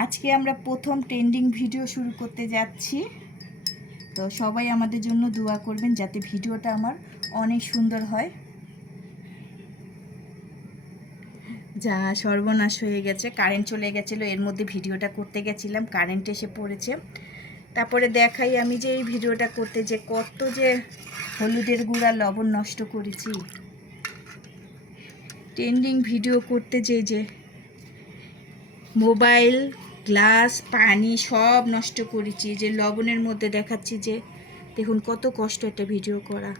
আজকে আমরা প্রথম ট্রেন্ডিং ভিডিও শুরু করতে যাচ্ছি। তো সবাই আমাদের জন্য দোয়া করবেন যাতে ভিডিওটা আমার অনেক সুন্দর হয়। যা সর্বনাশ হয়ে গেছে কারেন্ট চলে গেছিল, এর মধ্যে ভিডিওটা করতে গেছিলাম কারেন্ট এসে পড়েছে। তারপরে দেখাই আমি যে এই ভিডিওটা করতে যে কত যে হলুদের গুঁড়া, লবণ নষ্ট করেছি। ট্রেন্ডিং ভিডিও করতে যে যে মোবাইল গ্লাস, পানি সব নষ্ট করেছি। যে লবণের মধ্যে দেখাচ্ছি যে, দেখুন কত কষ্ট একটা ভিডিও করা।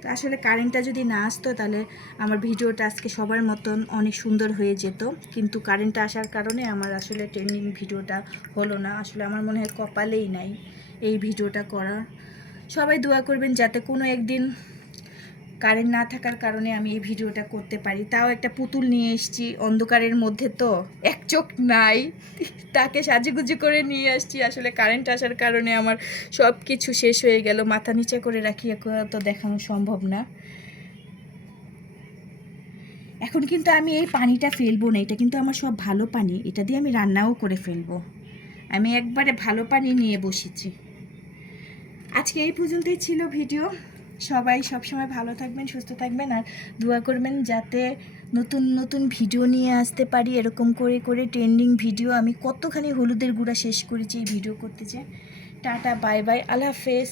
তো আসলে কারেন্টটা যদি না আসতো, তাহলে আমার ভিডিওটা আজকে সবার মতন অনেক সুন্দর হয়ে যেত। কিন্তু কারেন্টটা আসার কারণে আমার আসলে ট্রেন্ডিং ভিডিওটা হলো না। আসলে আমার মনে হয় কপালেই নাই এই ভিডিওটা করা সবাই দোয়া করবেন যাতে কোনো একদিন কারেন্ট না থাকার কারণে আমি এই ভিডিওটা করতে পারি। তাও একটা পুতুল নিয়ে এসেছি, অন্ধকারের মধ্যে তো এক চোখ নাই। তাকে সাজুগুজু করে নিয়ে আসছি। আসলে কারেন্ট আসার কারণে আমার সব কিছু শেষ হয়ে গেল। মাথা নিচে করে রাখি তো দেখানো সম্ভব না। এখন কিন্তু আমি এই পানিটা ফেলব না। এটা কিন্তু আমার সব ভালো পানি। এটা দিয়ে আমি রান্নাও করে ফেলব। আমি একবারে ভালো পানি নিয়ে বসেছি। আজকে এই পর্যন্তই ছিল ভিডিও। সবাই সবসময় ভালো থাকবেন, সুস্থ থাকবেন আর দোয়া করবেন যাতে নতুন নতুন ভিডিও নিয়ে আসতে পারি। এরকম করে করে ট্রেন্ডিং ভিডিও আমি কতখানি হলুদের গুঁড়া শেষ করেছি এই ভিডিও করতে চাই টাটা বাই বাই আল্লাহ হাফেজ।